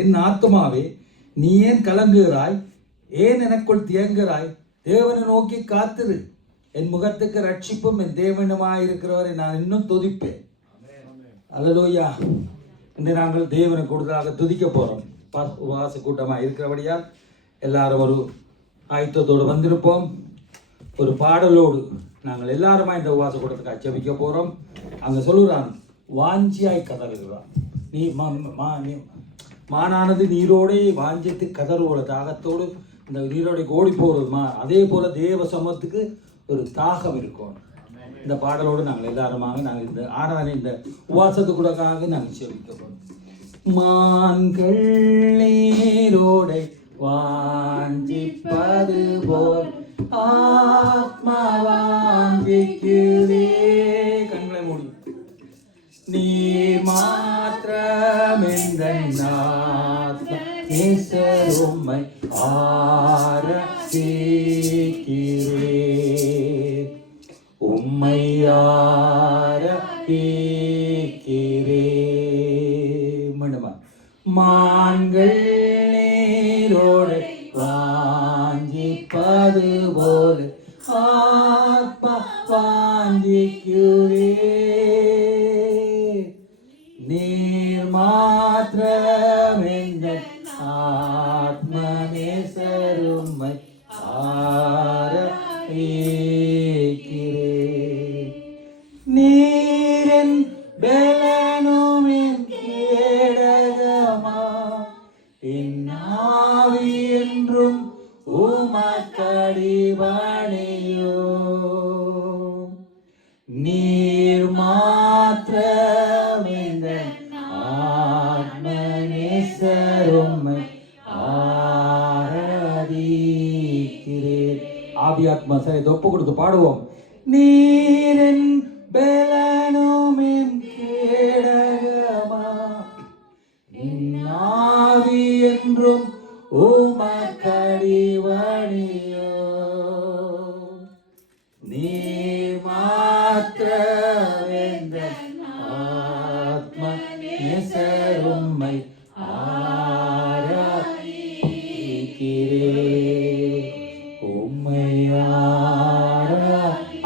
என் ஆத்துமாவே நீ ஏன் கலங்குகிறாய், ஏன் எனக்குள் தியங்குகிறாய்? தேவனை நோக்கி காத்திரு, என் முகத்துக்கு ரட்சிப்பும் என் தேவனுமாயிருக்கிறவரை நான் இன்னும் துதிப்பேன். அல்லேலூயா. இன்று நாங்கள் தேவனை கூடுதலாக துதிக்க போகிறோம். உபவாச கூட்டமாக இருக்கிறபடியால் எல்லாரும் ஒரு ஆயத்தத்தோடு வந்திருப்போம். ஒரு பாடலோடு நாங்கள் எல்லாருமா இந்த உபவாச கூட்டத்துக்கு ஜெபிக்க போகிறோம். அங்கே சொல்லுறான், வாஞ்சியாய் கதறுகிறான். நீ மானானது நீரோடே வாஞ்சித்து கதறுவோட தாகத்தோடு இந்த நீரோடை ஓடி போகிறதுமா, அதே போல் தேவ சமத்துக்கு ஒரு தாகம் இருக்கும். இந்த பாடலோடு நாங்கள் எல்லாருமாக நாங்கள் இந்த ஆராதனை இந்த உபவாசத்துக்குள்ளக்காக நாங்கள் ஜெபிக்க போகிறோம். மான்கள் நீரோடை வாஞ்சிப்பது போல் ஆத்மா வாஞ்சிக்குதே. கண்களை மூடி. நீர் மாத்திரமெந்தன் ஆத்மா நேசரும்மை ஆராதிக்கிறே, உம்மை ஆராதிக்கிறே. மீண்டுமா. மான்கள் நீரோடை வாஞ்சிப்பது போல ஆத்மா வாஞ்சிக்குதே, நீர் மாத்திரமெந்தன் ஆத்ம நேசரும்மை ஆராதிக்கிறே. நீரின் பெலனும் என் கேடகமா, என் ஆவி என்றும் உமக்கடிபணியோ. நீர் மாத்திரமெந்தன் ஆத்ம நேசரும்மை ஆராதிக்கிறேன். ஆவி ஆத்மா சரி ஒப்பு கொடுத்து பாடுவோம். நீரின் பெலனும் என் கேடகமா, என் ஆவி என்றும் உமக்கடிபணியோ. நீர் மாத்திரமெந்தன் ஆத்ம நேசரும்மை ஆராதிக்கிறேன், உம்மை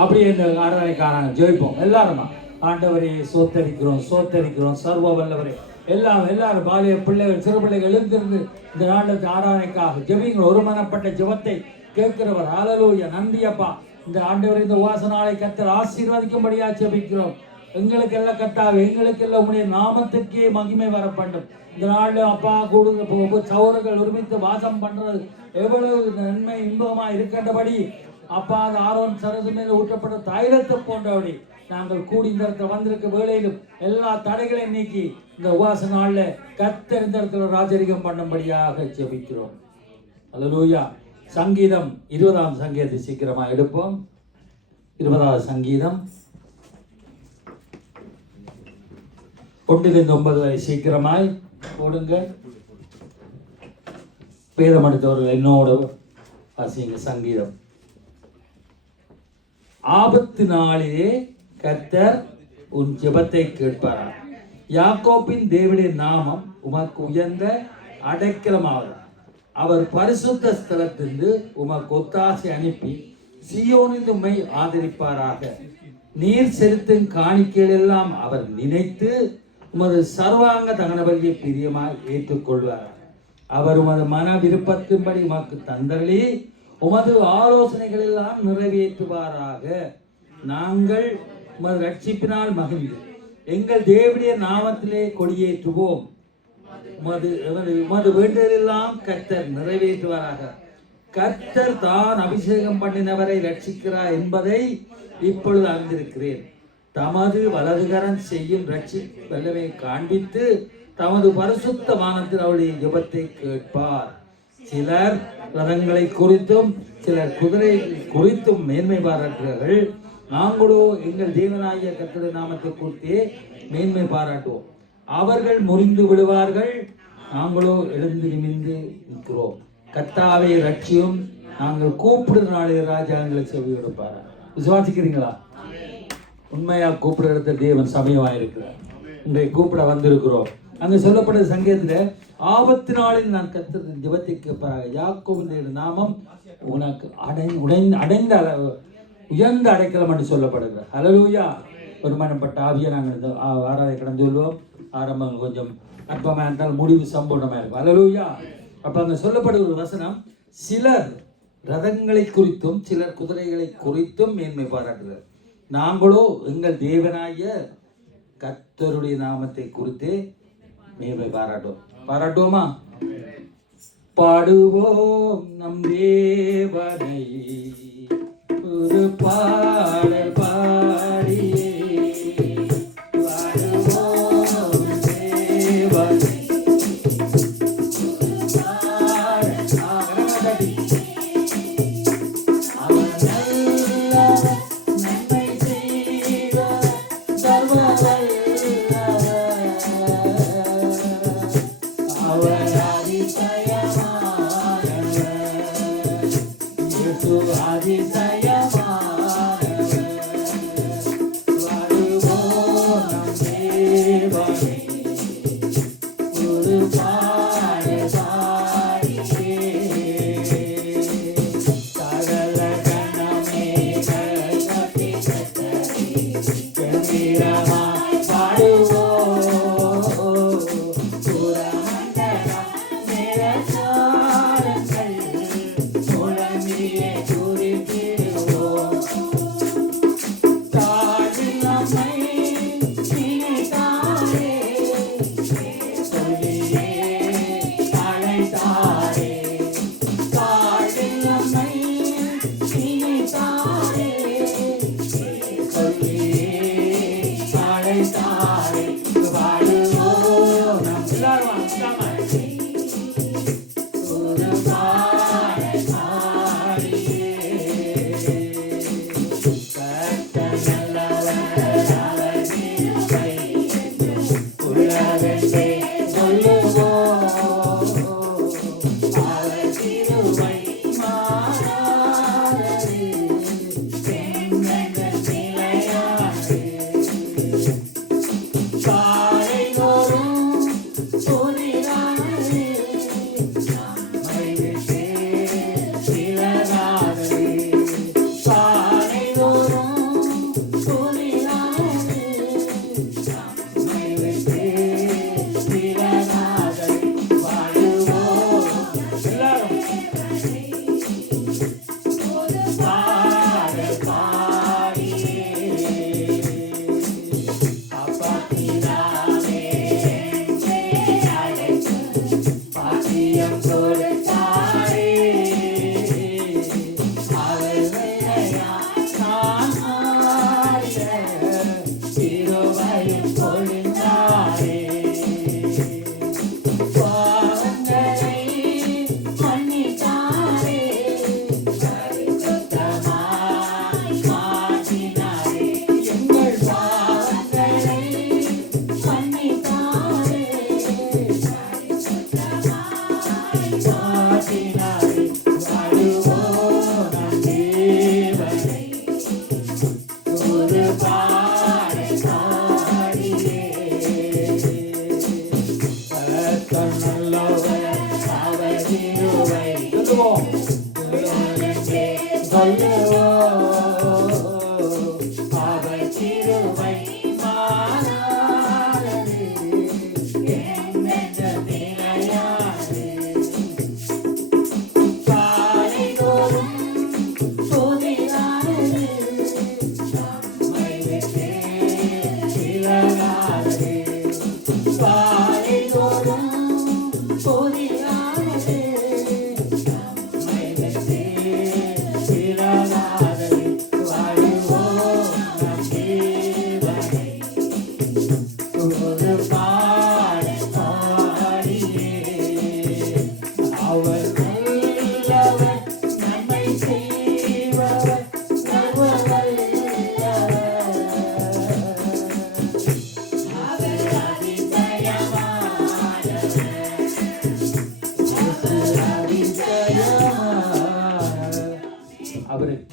அப்படியே இந்த ஆராதனைக்கான ஜெயிப்போம் எல்லாருமா. ஆண்டவரே சோத்தரிக்கிறோம், சோத்தரிக்கிறோம். சர்வ வல்லவரே எல்லாரும் பாலிய பிள்ளைகள் சிறு பிள்ளைகள் எழுந்திருந்து இந்த நாளுக்கு ஆராதனைக்காக ஜெபிங்கள். ஒருமனப்பட்ட ஜெபத்தை கேட்கிறவர். ஹல்லேலூயா. நன்றி அப்பா. இந்த ஆண்டவர் இந்த உபவாச நாளை கர்த்தர் ஆசீர்வதிக்கும்படியா ஜெபிக்கிறோம். எங்களுக்கெல்லாம் கர்த்தாவே, எங்களுக்கெல்லாம் உம்முடைய நாமத்துக்கே மகிமை வரப்படும். இந்த நாளில் அப்பா கொடுங்க சகோதரர்கள் ஒருமித்து வாசம் பண்றது எவ்வளவு நன்மை இன்பமா இருக்கின்றபடி அப்பா அந்த ஆரோன் சரது மேல ஊற்றப்பட்ட தைலத்தை போன்றபடி நாங்கள் கூடி இந்த இடத்துல வந்திருக்க வேளையிலும் எல்லா தடைகளையும் நீக்கி இந்த உபவாச நாள்ல கர்த்தர் இந்த இடத்துல ராஜரிகம் பண்ணும்படியாக ஜெபிக்கிறோம். அல்லேலூயா. சங்கீதம் 20ஆம் சங்கீதத்தை சீக்கிரமா எடுப்போம். 20ஆவது சங்கீதம் 1-9 வரை சீக்கிரமாய் போடுங்க. வேதமடித்தவர்கள் என்னோடு வாசிங்க. சங்கீதம். ஆபத்து நாளிலே கர்த்தர் உன் ஜெபத்தை கேட்பாரார். யாக்கோபின் தேவனுடைய நாமம் உமக்கு உயர்ந்த அடைக்கலமாகும். அவர் பரிசுத்த ஸ்தலத்திலிருந்து உமக்கு ஒத்தாசை அனுப்பி சீயோனில் உம்மை ஆதரிப்பாராக. நீர் செலுத்தும் காணிக்கைகள் எல்லாம் அவர் நினைத்து உமது சர்வாங்க தகனபலியை பிரியமாய் ஏற்றுக்கொள்வார். அவர் உமது மன விருப்பத்தின்படி உமக்கு தந்தரளி உமது ஆலோசனைகள் எல்லாம் நிறைவேற்றுவாராக. நாங்கள் உமது ரட்சிப்பினால் மகிழ்ந்து எங்கள் தேவனுடைய நாமத்திலே கொடியேற்றுவோம். உமது வேண்டுதல் எல்லாம் கர்த்தர் நிறைவேற்றுவாராக. கர்த்தர் தான் அபிஷேகம் பண்ணினவரை ரட்சிக்கிறார் என்பதை இப்பொழுது அறிந்திருக்கிறேன். தமது வலதுகரம் செய்யும் ரட்சிப்பு வல்லமை காண்பித்து தமது பரிசுத்த வானத்தில் அவருடைய ஜெபத்தை கேட்பார். சிலர் ரதங்களை குறித்தும் சிலர் குதிரை குறித்தும் மேன்மை பாராட்டுகிறார்கள். நாங்களோ எங்கள் தேவனாகிய கர்த்தருடைய நாமத்தை குறித்தே மேன்மை பாராட்டுவோம். அவர்கள் முறிந்து விடுவார்கள், நாங்களோ எழுந்து நிமிர்ந்து நிற்கிறோம். கர்த்தாவை ரட்சியும், நாங்கள் கூப்பிடுற நாளில் ராஜா எங்களை செவி கொடுப்பார். விசுவாசிக்கிறீங்களா? உண்மையா கூப்பிடுற தேவன் சமயமாக இருக்கிறார். இன்றைய கூப்பிட வந்திருக்கிறோம். அங்க சொல்லப்படுற சங்கீதத்துல ஆபத்து நாளில் நான் கர்த்தரின் ஜெபத்தை கேட்பாக, யாக்கோபின் நாமம் உனக்கு அடைந்த உயர்ந்த அடைக்கலம் என்று சொல்லப்படுகிறது. ஹல்லேலூயா. ஒருமனப்பட்ட ஆவியை நாங்கள் இந்த ஆராதை கடந்து சொல்லுவோம். ஆரம்பம் கொஞ்சம் அற்பமாக இருந்தால் முடிவு சம்பூர்ணமாக இருக்கும். ஹல்லேலூயா. அப்போ அங்கே சொல்லப்படுகிற ஒரு வசனம், சிலர் ரதங்களை குறித்தும் சிலர் குதிரைகளை குறித்தும் மேன்மை பாராட்டுகிறார். நாங்களோ எங்கள் தேவனாய கர்த்தருடைய நாமத்தை குறித்தே மேன்மை பாராட்டுவோமா? பாடுவோம் நம் தேவனை ஒரு பாடல் பாடியே, பாடுவோம் தேவனை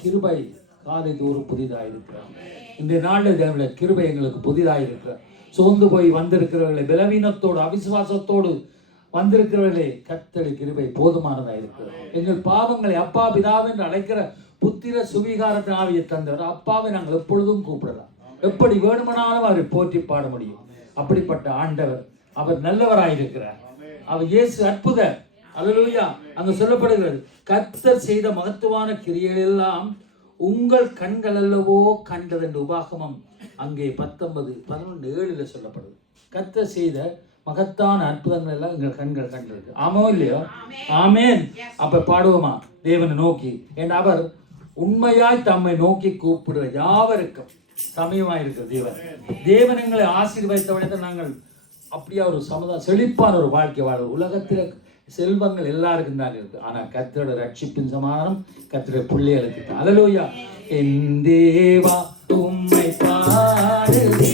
கிருபை காலை தோறும் புதிதாக இருக்கிறார். இன்றைய நாளில் தேவனுடைய கிருபை எங்களுக்கு புதிதாக இருக்கிறார். சோர்ந்து போய் வந்திருக்கிறவர்களே, பலவீனத்தோடு அவிசுவாசத்தோடு வந்திருக்கிறவர்களே, கர்த்தருடைய கிருபை போதுமானதாக இருக்கிறது. எங்கள் பாவங்களை அப்பா பிதாவென்று அழைக்கிற புத்திர சுவீகாரத்தின் ஆவியை தந்தவர் அப்பாவை நாங்கள் எப்பொழுதும் கூப்பிடலாம். எப்படி வேணுமானாலும் அவரை போற்றி பாட முடியும். அப்படிப்பட்ட ஆண்டவர், அவர் நல்லவராயிருக்கிறார். அவர் இயேசு அற்புதர். அல்லேலூயா. அங்கு சொல்லப்படுகிறது, கர்த்தர் செய்த மகத்துவான கிரியைகள் எல்லாம் உங்கள் கண்கள் அல்லவோ கண்டது என்று உபாகமம் அங்கே 19:11-7 சொல்லப்படுது. கர்த்தர் செய்த மகத்தான அற்புதங்கள் எல்லாம் எங்கள் கண்கள் கண்டிருக்கு. ஆமோ இல்லையோ? ஆமேன். அப்ப பாடுவோமா தேவனை நோக்கி? என் அவர் உண்மையாய் தம்மை நோக்கி கூப்பிடுற யாவருக்கும் சமயமாயிருக்கிற தேவன் எங்களை ஆசீர்வதித்தவனை நாங்கள் அப்படியா ஒரு சமுதாயம் செழிப்பான ஒரு வாழ்க்கை வாழ. உலகத்தில் செல்வங்கள் எல்லாருக்கும் தான் இருக்கு. ஆனா கர்த்தரோட ரட்சிப்பின் சமாதானம் கர்த்தருடைய பிள்ளைகளுக்கு தான். அல்லேலூயா. என் தேவா உம்மை பாடுவே,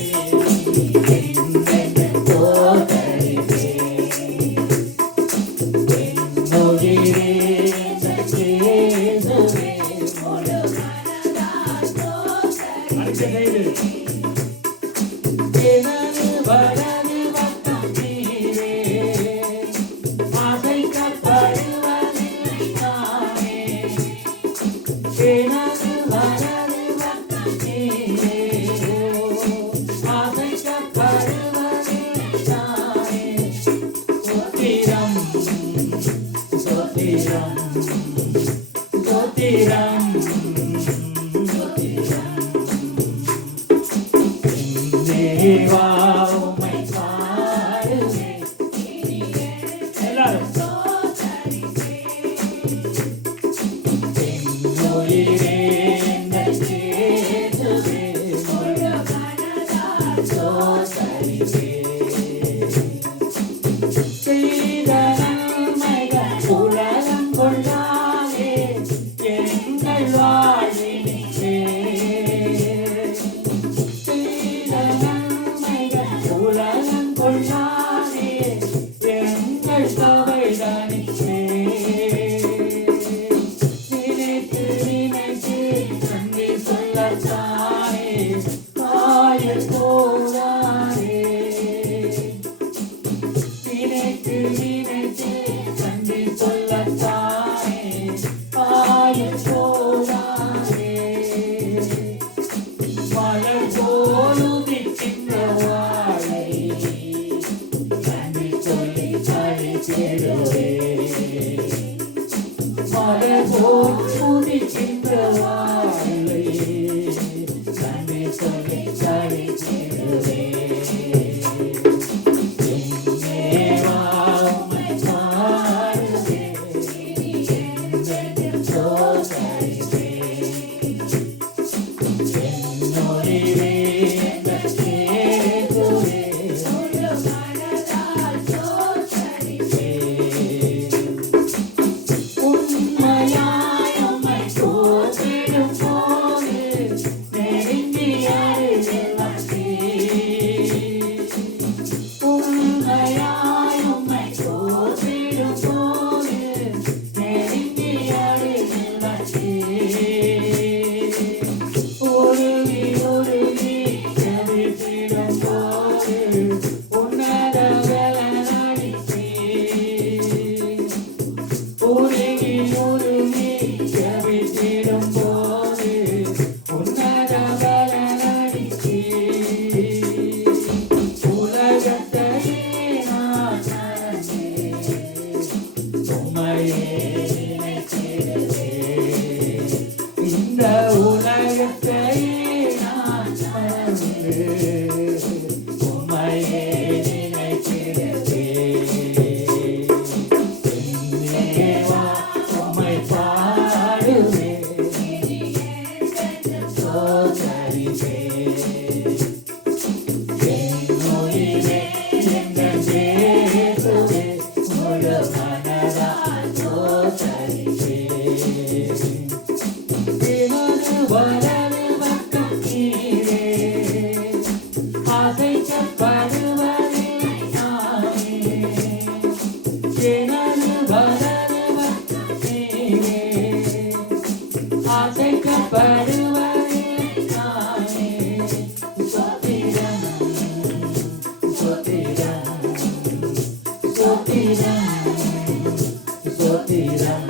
சோத்திரம்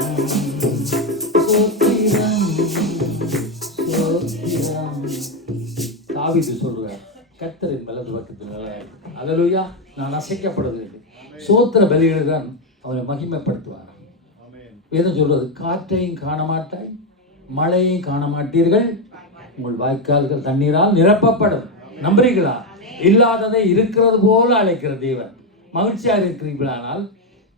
சோத்திரம் சோத்திரம். தாவீது சொல்றார், கர்த்தரின் வலது பக்கத்தில் நிலையாயிருக்கு. அல்லேலூயா. நான் அசைக்கப்படுவதில்லை. சோத்திர பலிகள் தான் அவரை மகிமைப்படுத்துவார். வேதம் சொல்றது, காற்றையும் காண மாட்டாய், மழையையும் காண மாட்டீர்கள், உங்கள் வாய்க்கால்கள் தண்ணீரால் நிரப்பப்படும். நம்புறீங்களா? இல்லாததை இருக்கிறது போல அழைக்கிற தேவன். மகிழ்ச்சியாக இருக்கிறீர்களானால்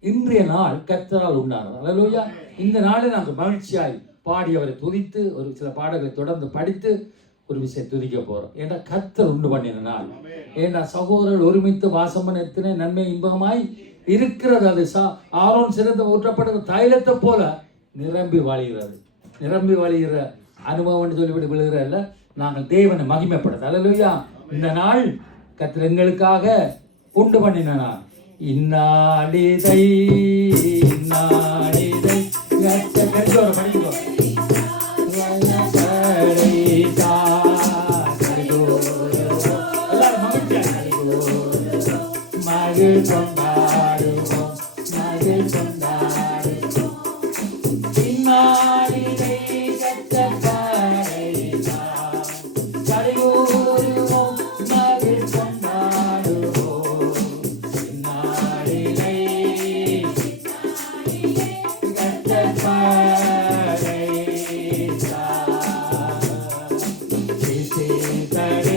இன்றைய நாள் கர்த்தரால் உண்டானது. அல்லேலூயா. இந்த நாளை நாங்கள் மகிழ்ச்சியாய் பாடி அவரை துதித்து ஒரு சில பாடல்களை தொடர்ந்து படித்து ஒரு விஷயம் துதிக்க போறோம். ஏன்னா கர்த்தர் உண்டு பண்ணின நாள். ஏன்னா சகோதரர்கள் ஒருமித்து வாசம் பண்ண எத்தனை நன்மை இன்பமாய் இருக்கிறது. அது ஆரோன் சிறந்த ஊற்றப்பட்ட தைலத்தை போல நிரம்பி வழிகிறது. நிரம்பி வழிகிற அனுபவம் சொல்லிவிட்டு விழுகிற இல்ல, நாங்கள் தேவனை மகிமைப்படுது. அல்லேலூயா. இந்த நாள் கர்த்தர் எங்களுக்காக உண்டு பண்ணின நாள். இந்நாளிதை இந்நாளிதை கர்த்தர் படிக்கிறோம். மகிழ் கொண்டாடுவோம் மகிழ் கொண்டாடுவோம். இந்நாளிதை கர்த்தர் படைத்தார், கலிகூறுவோம் மகிழ் கொண்டாடுவோம். இந்நாளிதை கர்த்தர் படைத்தார், இசைத்தடே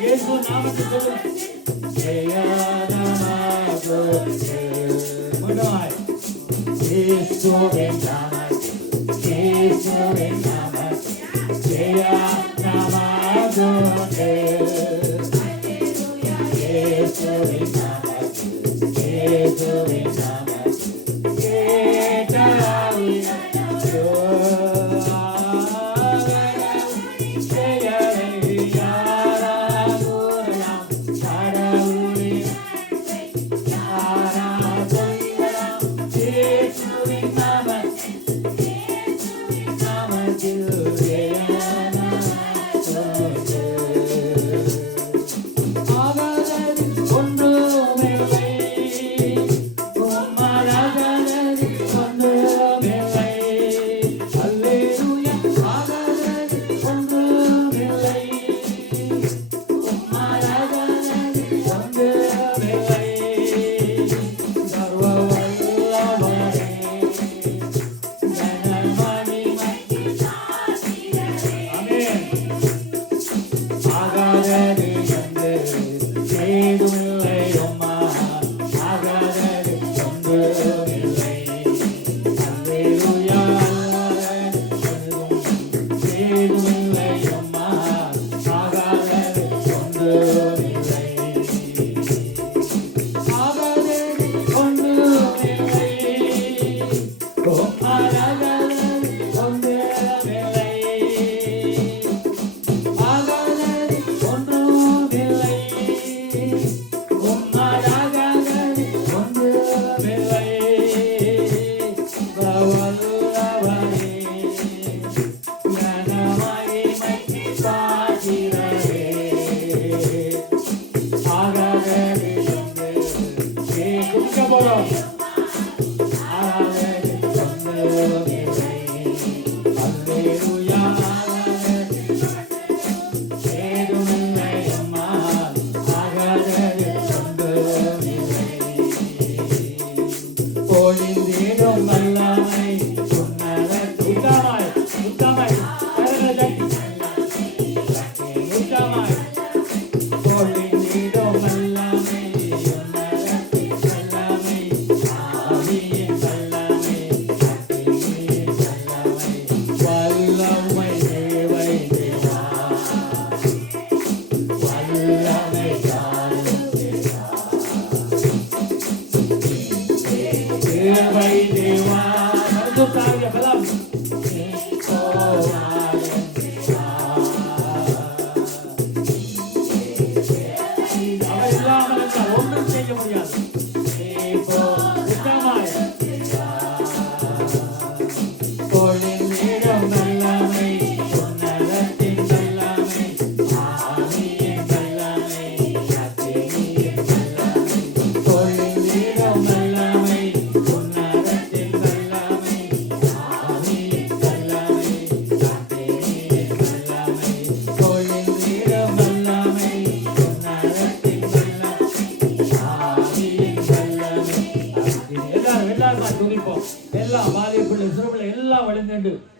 இயேசு நாமத்தில் இயேசுவின் நாமத்தில் இயேசுவின் நாமத்தில் ஜெயநாமதுண்டே இயேசுவின் நாமத்தில் இயேசுவின் நாமத்தில் கேட்டாவின்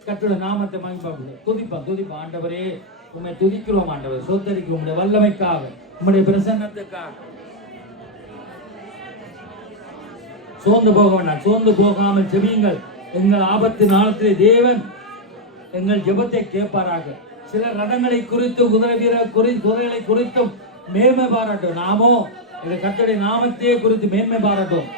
கர்த்தருடைய நாமத்தை மகிமைப்படுத்துங்க. துதிப்போம் ஆண்டவரே, உம்மை துதிக்கிறோம் ஆண்டவரே, சோத்தரிக்கிறோம் உம்முடைய வல்லமைக்காக, உம்முடைய பிரசன்னத்துக்காக. சோர்ந்து போக வேண்டாம், சோர்ந்து போகாமல் ஜெபியுங்கள். எங்கள் ஆபத்து நாளத்திலே தேவன் எங்கள் ஜெபத்தை கேட்பாராக. சில ரதங்களை குறித்து குதிரைகளை குறித்தும் மேன்மை பாராட்டும். நாமோ எங்கள் கர்த்தருடைய நாமத்தையே குறித்து மேன்மை பாராட்டுவோம்.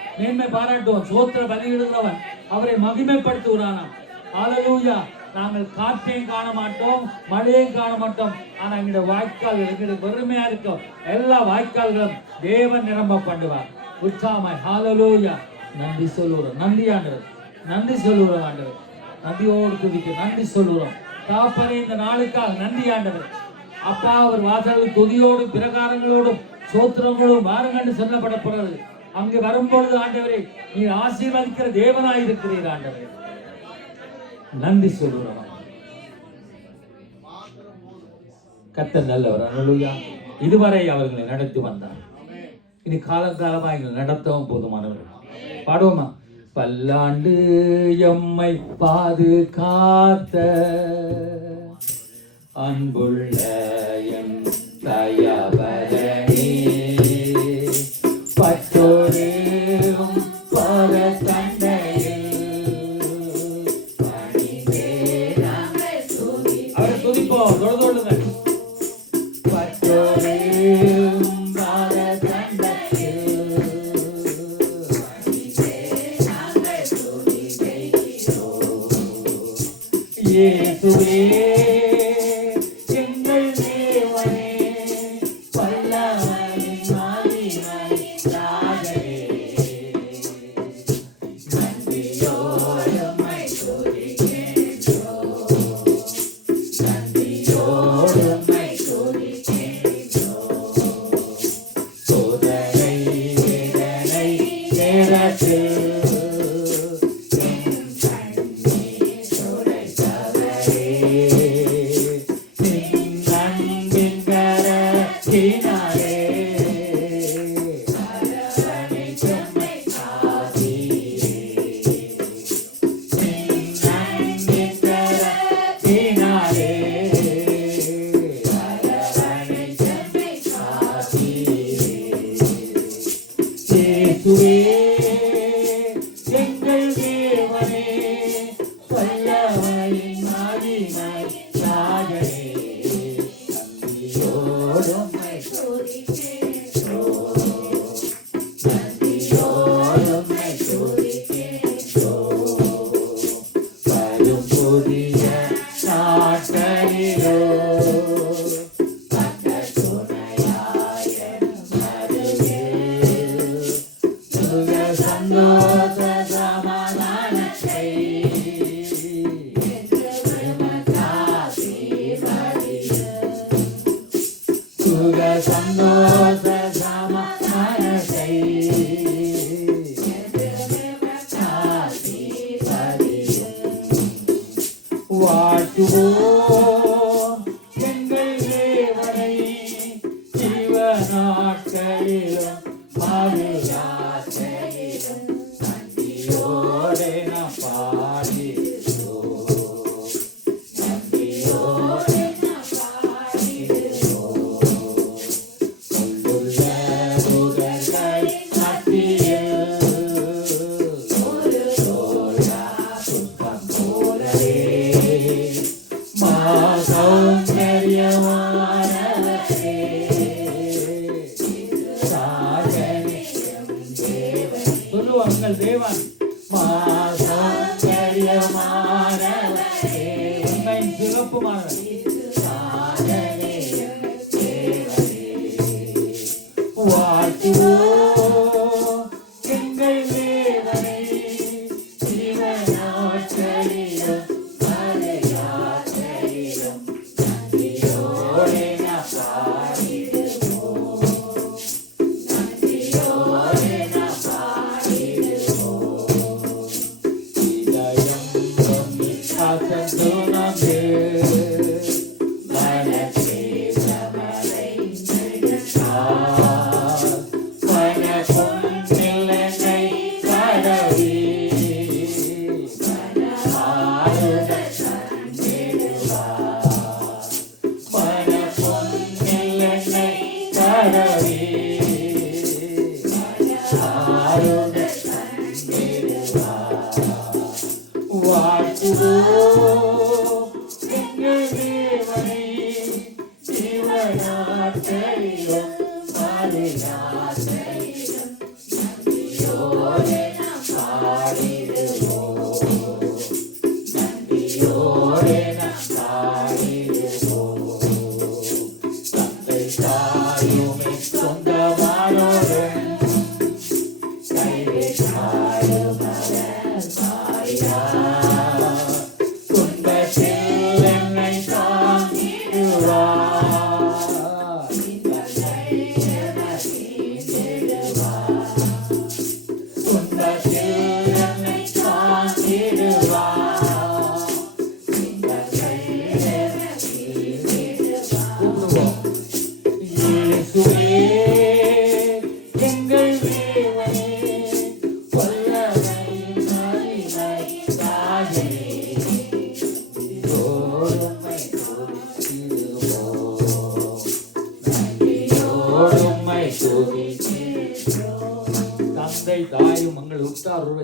சோத்திர பலியிடுகிறவன் அவரை மகிமைப்படுத்துகிறானாம். ஹல்லேலூயா. நாங்கள் காற்றையும் காண மாட்டோம், மழையும் காண மாட்டோம். ஆனா எங்களுடைய வாய்க்கால் எங்களுக்கு வெறுமையா இருக்கும். எல்லா வாய்க்கால்களும் தேவன் நிரம்ப பண்ணுவார். உற்சாகமாய் ஹல்லேலூயா. நன்றி சொல்லுகிறோம். நன்றி ஆண்டவர், நன்றி சொல்லுகிறோம் ஆண்டவர். நன்றியோடு துதிக்க நன்றி சொல்லுகிறோம். தாப்பனே, இந்த நாளுக்காக நன்றி ஆண்டவர். அப்பா, அவர் வாசல்கள் துதியோடும் பிரகாரங்களோடும் சோத்திரங்களோடும் வாருங்கள் சொல்லப்படப்படுறது. அங்கு வரும்பொழுது ஆண்டவரே, நீ ஆசீர்வதிக்கிற தேவனாய் இருக்கிறீர் ஆண்டவரே. நன்றி சொல்லுகிறோம். கர்த்தர் நல்லவர். அல்லேலூயா. இதுவரை அவர்களை நடத்தி வந்தார். இனி காலங்காலமா எங்களை நடத்தவும் போதுமானவர். பாடுவோமா? பல்லாண்டு எம்மை பாதுகாத்த அன்புள்ள என் தயவரனே, சோதனை வேதனை நேரத்தில்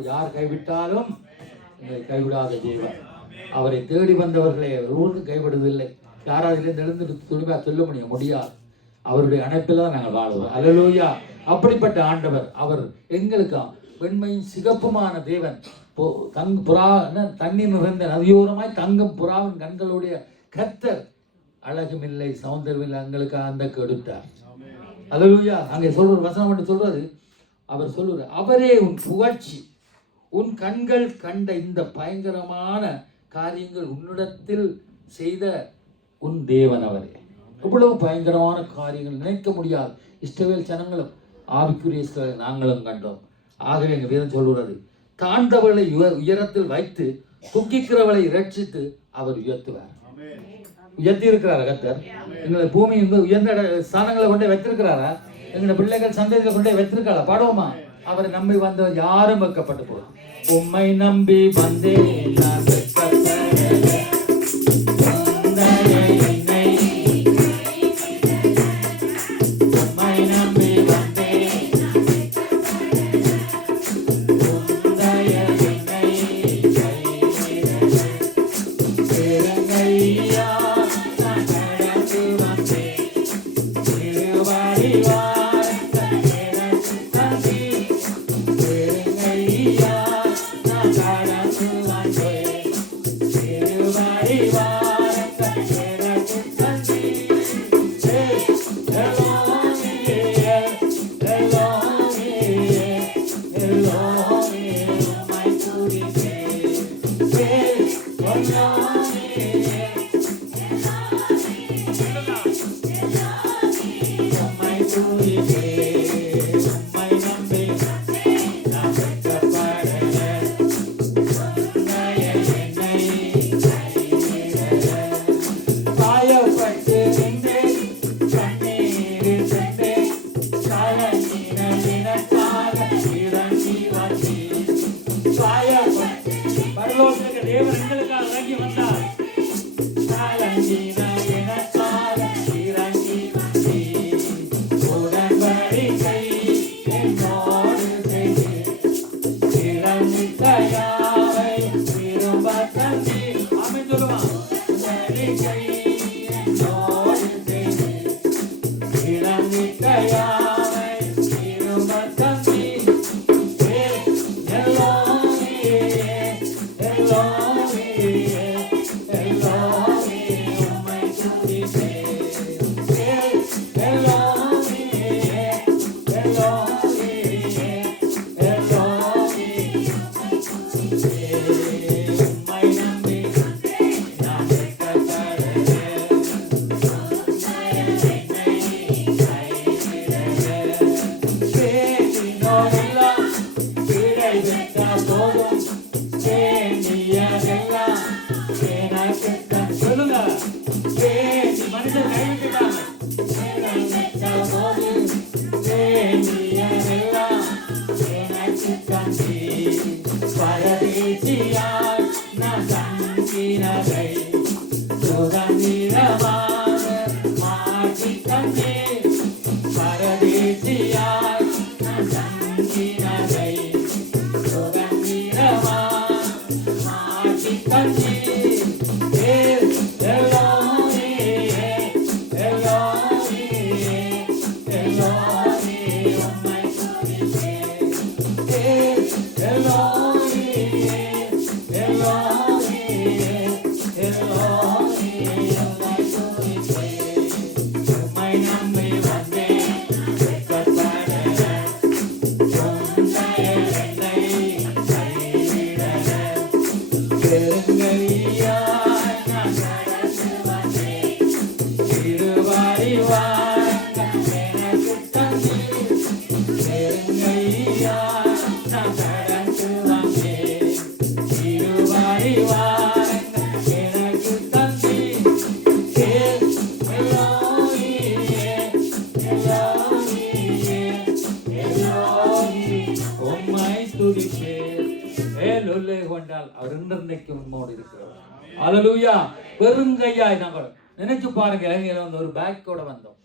யார் கைவிட்டாலும் கைவிடாத தேவன். அவரை தேடி வந்தவர்களை ஒருவருக்கும் கைவிடுவதில்லை. யாராவது எழுந்து துணிவா சொல்ல முடியாது. அவருடைய அணைப்பில் தான் நாங்கள் வாழ்வோம். அல்லேலூயா. அப்படிப்பட்ட ஆண்டவர் அவர் எங்களுக்கு வெண்மையும் சிகப்புமான தேவன். தண்ணீர் நிறைந்த நதியோரமாய் தங்கம் புறாவின் கண்களுடைய கர்த்தர் அழகுமில்லை சௌந்தர்யமில்லை எங்களுக்கு அந்த கெடுத்தார். அல்லேலூயா. அங்கே சொல்ற வசனம் என்று சொல்றது, அவர் சொல்லுவார், அவரே உன் புகழ்ச்சி, உன் கண்கள் கண்ட இந்த பயங்கரமான காரியங்கள் உன்னிடத்தில் செய்த உன் தேவன் அவரே. இவ்வளவு பயங்கரமான காரியங்கள் நினைக்க முடியாது. இஸ்ரவேல் ஜனங்களும் ஆவிக்குரிய இஸ்ரவேல் நாங்களும் கண்டோம். ஆகவே எங்கள் வேதம் சொல்லுறது, தாழ்ந்தவளை உயரத்தில் வைத்து துக்கிக்கிறவளை இரட்சித்து அவர் உயர்த்துவார். உயர்த்தி இருக்கிறாரா கர்த்தர்? எங்களை பூமி உயர்ந்த ஸ்தானங்களை கொண்டே வைத்திருக்கிறாரா? எங்களுடைய பிள்ளைகள் சந்ததிகளை கொண்டே வைத்திருக்காளா? பாடுவோமா? அவரை நம்பி வந்தவர் யாரும் வைக்கப்பட்டு போதும். உம்மை நம்பி வந்தேன் நான் வெட்கப்படவில்லை. பெருங்கையாய் நாங்கள் நினைச்சு பாருங்க. இளைஞர் வந்து ஒரு பேக்கோட வந்தோம்.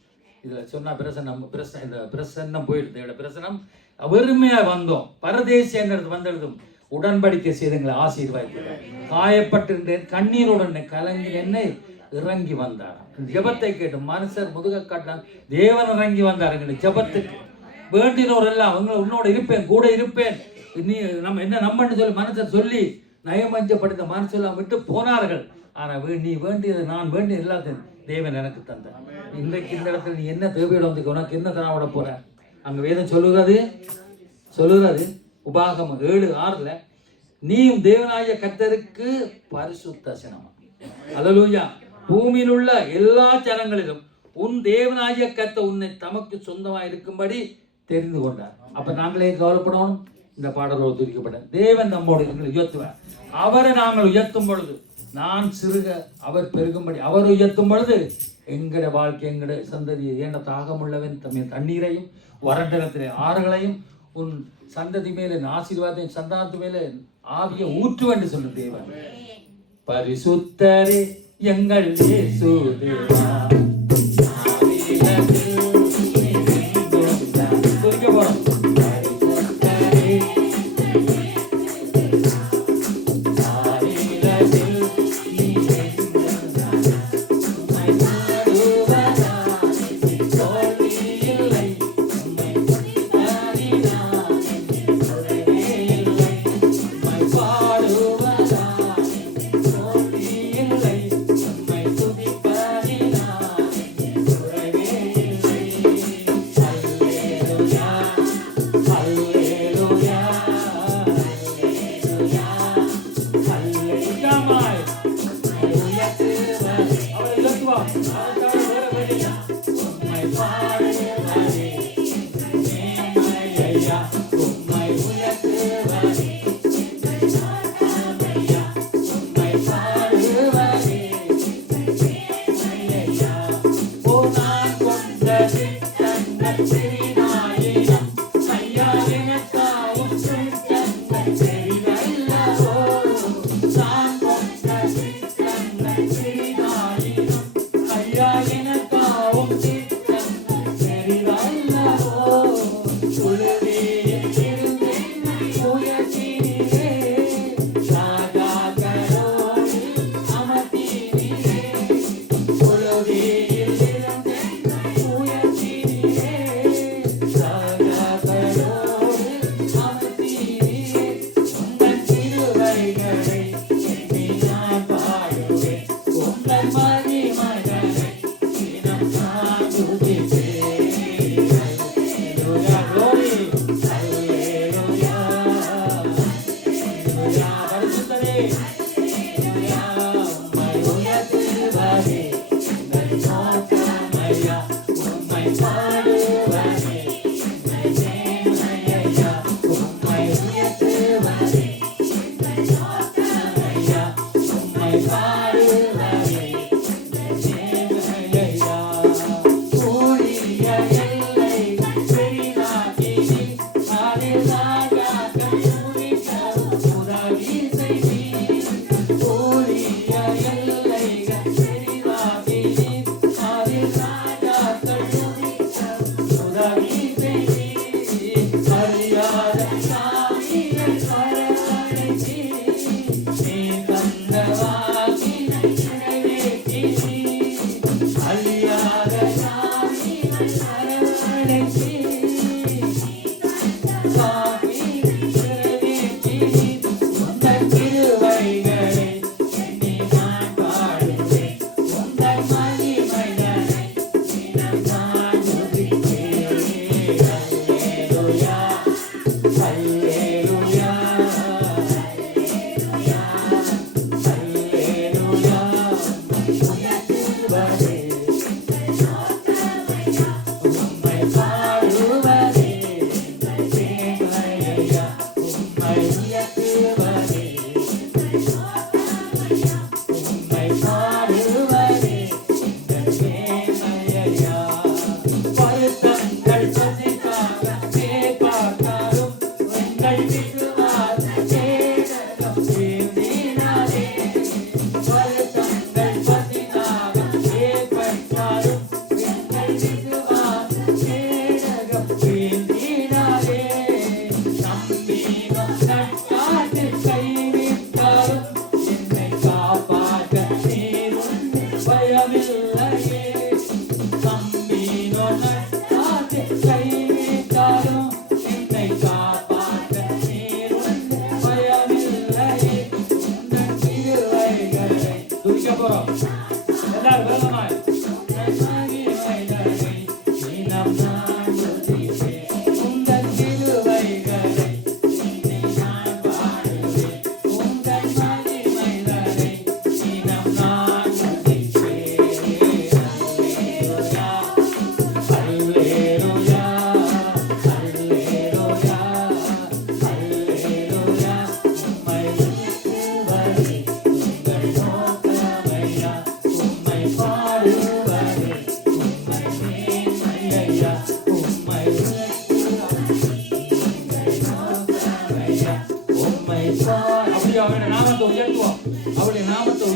இதுல சொன்னா பிரசன்னம் போயிடுது. பிரசனம் வெறுமையா வந்தோம். பரதேசியங்கிறது வந்தெழுதும் உடன்படிக்கை செய்தங்களை ஆசீர்வாதிக்கிறார். காயப்பட்டிருந்தேன், கண்ணீருடன் கலங்கி என்னை இறங்கி வந்தார். ஜெபத்தை கேட்டு மனுஷர் முதுக காட்டான், தேவன் இறங்கி வந்தார். எங்களுக்கு ஜெபத்துக்கு வேண்டினோரெல்லாம் உன்னோட இருப்பேன், கூட இருப்பேன், நீ நம்ம என்ன நம்மன்னு சொல்லி மனுஷர் சொல்லி நயமஞ்சப்படுத்த மனுஷெல்லாம் விட்டு போனார்கள். ஆனா நீ வேண்டியது, நான் வேண்டியது எல்லாத்தையும் தேவன் எனக்கு தந்தார். இன்றைக்கு இந்த இடத்துல நீ என்ன தேவையோட வந்து உனக்கு என்ன தராவிட போற? அங்க வேதம் சொல்லுகிறது உபாகமம் 7:6 நீயும் தேவனாய கர்த்தருக்கு பரிசுத்த ஜனமா. அல்லேலூயா. பூமியில் உள்ள எல்லா ஜனங்களிலும் உன் தேவனாகிய கர்த்தர் உன்னை தமக்கு சொந்தமாக இருக்கும்படி தெரிந்து கொண்டார். அப்ப நாங்களே கவலைப்படணும். இந்த பாடலோடு துதிக்கப்பட்ட தேவன் நம்மோடு எங்களை உயர்த்துவார். அவரை நாங்கள் உயர்த்தும் பொழுது நான் சிறுக அவர் பெருகும்படி அவர் உயர்த்தும் பொழுது எங்கட வாழ்க்கை எங்கட சந்ததியை ஏன தாகமுள்ளவன் தண்ணீரையும் வறண்ட நிலத்திலே ஆறுகளையும் உன் சந்ததி மேலே ஆசீர்வாதம் சந்தானத்து மேலே ஆவிய ஊற்றுவென்று சொல்லும் தேவன். பரிசுத்தரே எங்கள் இயேசு தேவா. எனக்காவும் திட்டம் பெரிதல்லவோ, உலகே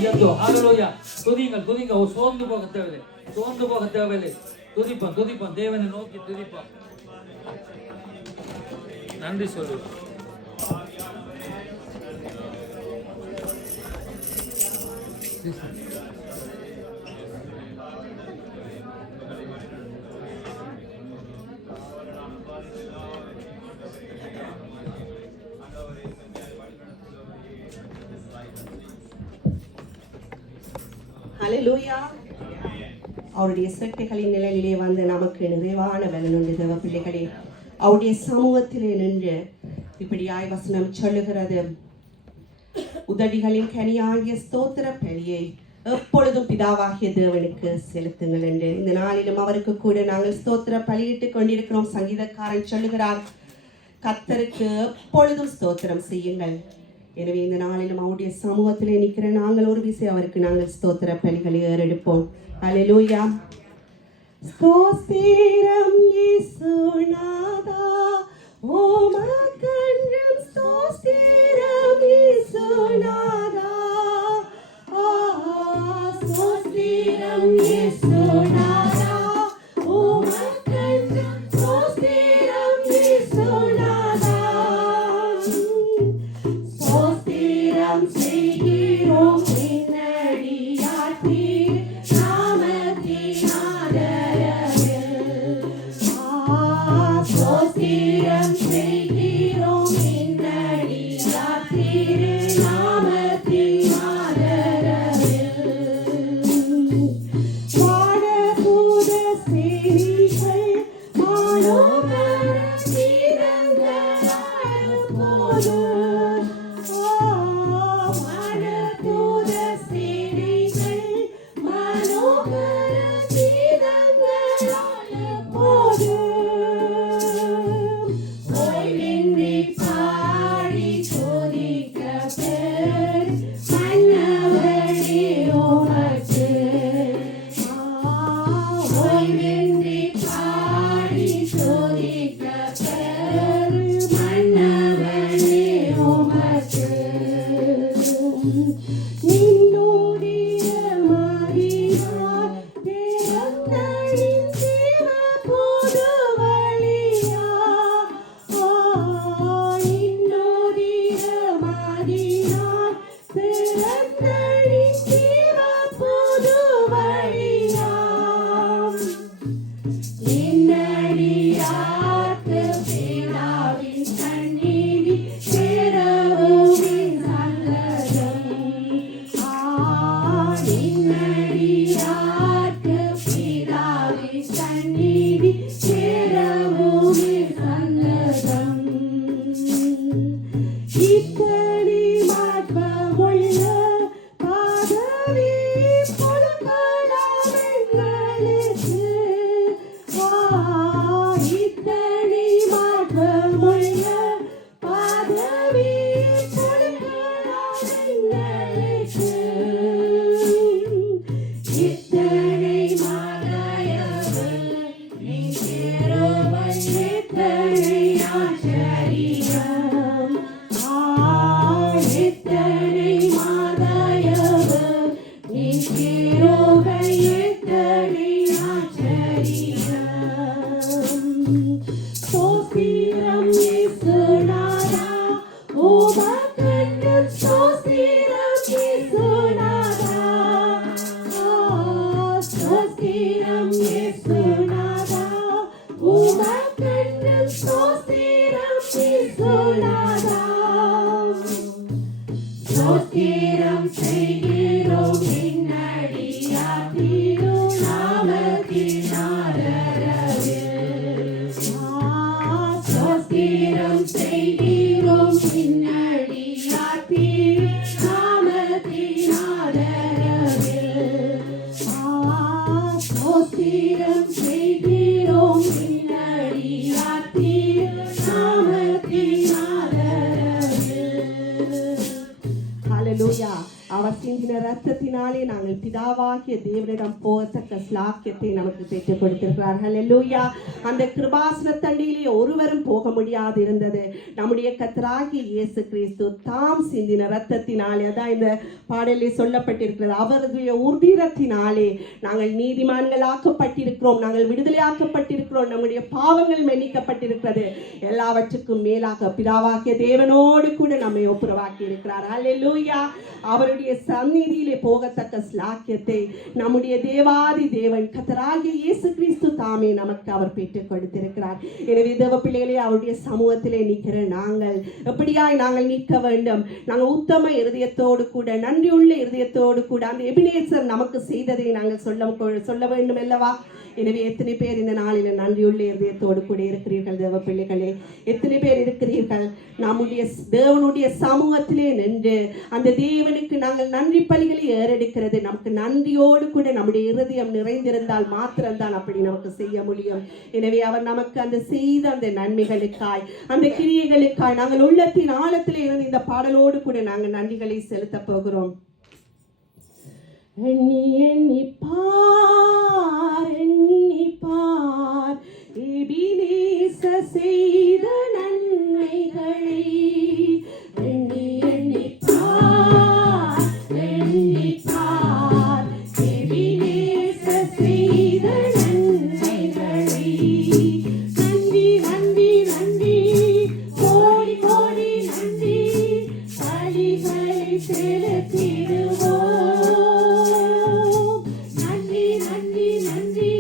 உயர்த்துவோம். ஹalleluya. துதிங்க. சோர்ந்து போக தேவையில்லை. துதிப்போம். தேவனை நோக்கி துதிப்போம். நன்றி சொல்லுவோம். ஹல்லேலூயா. அவருடைய செட்டைகளின் நிழலிலே வந்து நமக்கு நிறைவான பலனுண்டு தேவ பிள்ளைகளே. அவருடைய சமூகத்திலே நின்று இப்படியாய் வசனம் சொல்லுகிறது, உதடிகளின் கனியாகிய ஸ்தோத்திர பலியை எப்பொழுதும் பிதாவாகிய தேவனுக்கு செலுத்துங்கள் என்று. இந்த நாளிலும் அவருக்கு கூட நாங்கள் ஸ்தோத்திர பலியிட்டு கொண்டிருக்கிறோம். சங்கீதக்காரன் சொல்லுகிறார், கர்த்தருக்கு எப்பொழுதும் ஸ்தோத்திரம் செய்யுங்கள். எனவே இந்த நாளிலும் அவருடைய சமூகத்திலே நிற்கிற நாங்கள் ஒரு விசை அவருக்கு நாங்கள் ஸ்தோத்திர பலிகளை ஏறெடுப்போம். ஹல்லேலூயா. ஸ்தோத்திரம் இயேசுநாதா, உமக்கென்றும் ஸ்தோத்திரம் இயேசுநாதா. ஸ்தோத்திரம் இயேசுநாதா, உமக்கென்றும் ஸ்தோத்திரம் இயேசுநாதா. ஸ்தோத்திரம் செய்கிறோம் என்னடியார்த்தீர் நாமத்தின் ஆதரவில். ஸ்தோத்திரம் செய்கிறோம் என்னடியார்த்தீர் நாமத்தின் ஆதரவில். வானதூத சேனைகள் மனோகர கீதங்களால் போதும். வானதூத சேனைகள் மனோகர கீதங்களால் போதும். ஓய்வின்றி பாடி துதிக்க பெற் மன்னவனே உமக்கு. ஓய்வின்றி பாடி துதிக்க பெற் மன்னவனே உமக்கு. நின்னுடைய மரியாள் தேவந்தனின் ஜீவ புதுவழியா. நின்னுடைய மரியாள் தேவந்தனின் ஜீவ புதுவழியா. என்னடியார்க்கு பிதாவின் சந்நிதி சேரவுமின் சங்கதம். என்னடியார்க்கு பிதாவின் சந்நிதி சேரவுமின் சங்கதம். இத்தனை மாற்றமுள்ள பாதவி பொழுதுகளாம் எங்களுக்கு. இத்தனை மாற்றமுள்ள பாதவி பொழுதுகளாம் எங்களுக்கு. இத்தனை மறையவு நீ சேருவன் இத்தனை ஆச்சரியம். இத்தனை மறையவு நீ சேருவன் இத்தனை ஆச்சரியம். ஸ்தோத்திரம் இயேசுநாதா, உமக்கென்றும் ஸ்தோத்திரம் இயேசுநாதா. ஸ்தோத்திரம் இயேசுநாதா, உமக்கென்றும் ஸ்தோத்திரம் இயேசுநாதா. ஸ்தோத்திரம் செய்கிறோம் என்னடியார்த்திரு நாமத்தின் ஆதரவில். ஸ்தோத்திரம் செய்கிறோம் என்னடியார்த்திரு நாமத்தின் ஆதரவில். ஸ்தோத்திரம் செய்கிறோம் என்னடியார்த்திரு நாமத்தின் ஆதரவில். ஹல்லேலூயா. அவர் சிந்தின ரத்தத்தினாலே நாங்கள் பிதாவாகிய தேவனிடம் போகத்தக்க ஸ்லாக்கியத்தை நமக்கு பெற்றுக் கொடுத்திருக்கிறார். ஹல்லேலூயா. அந்த கிருபாசன தண்டியிலே ஒருவரும் போக முடியாது இருந்தது. நம்முடைய கர்த்தராகிய இயேசு கிறிஸ்து தாம் சிந்தின ரத்தத்தினாலே, அதான் இந்த பாடலிலே சொல்லப்பட்டிருக்கிறது, அவருடைய உதிரத்தினாலே நாங்கள் நீதிமான்களாக்கப்பட்டிருக்கிறோம், நாங்கள் விடுதலையாக்கப்பட்டிருக்கிறோம், நம்முடைய பாவங்கள் மன்னிக்கப்பட்டிருக்கிறது. எல்லாவற்றுக்கும் மேலாக பிதாவாகிய தேவனோடு கூட நம்மை ஒப்புரவாக்கி இருக்கிறார். ஹல்லேலூயா. அவருடைய சந்நிதியிலே போகத்தக்க ஸ்லாக்கியத்தை நம்முடைய தேவாதி தேவன் கர்த்தராகிய இயேசு கிறிஸ்து தாமே நமக்கு அவர் பெற்றுக் கொடுத்திருக்கிறார். எனவே தேவ பிள்ளைகளே, அவருடைய சமூகத்திலே நிற்கிற நாங்கள் எப்படியாய் நாங்கள் நிற்க வேண்டும்? நாங்கள் உத்தம இருதயத்தோடு கூட, நன்றியுள்ள இருதயத்தோடு கூட அந்த எபினேசர் நமக்கு செய்ததை நாங்கள் சொல்ல வேண்டும் அல்லவா? எனவே எத்தனை பேர் இந்த நாளில் நன்றியுள்ள இருதயத்தோடு கூட இருக்கிறீர்கள் தேவ பிள்ளைகளே? எத்தனை பேர் இருக்கிறீர்கள்? நம்முடைய தேவனுடைய சமூகத்திலே நின்று அந்த தேவனுக்கு நாங்கள் நன்றி பலிகளை ஏறெடுக்கிறது நமக்கு நன்றியோடு கூட நம்முடைய இருதயம் நிறைந்திருந்தால் மாத்திரம்தான் அப்படி நமக்கு செய்ய முடியும். எனவே அவர் நமக்கு அந்த செய்த அந்த நன்மைகளுக்காய், அந்த கிரியைகளுக்காய் நாங்கள் உள்ளத்தின் ஆழத்திலே இருந்து இந்த பாடலோடு கூட நாங்கள் நன்றிகளை செலுத்த போகிறோம். எண்ணி எண்ணி பார், எண்ணி பார், எபினேசர் செய்த நன்மைகளை. எண்ணி எண்ணி பார், எண்ணி பார், எபினேசர் செய்த நன்மைகளை. நன்றி நன்றி நன்றி, கோடி கோடி நன்றி, பலிகளை செலுத்திடுவோம். நன்றி நன்றி நன்றி,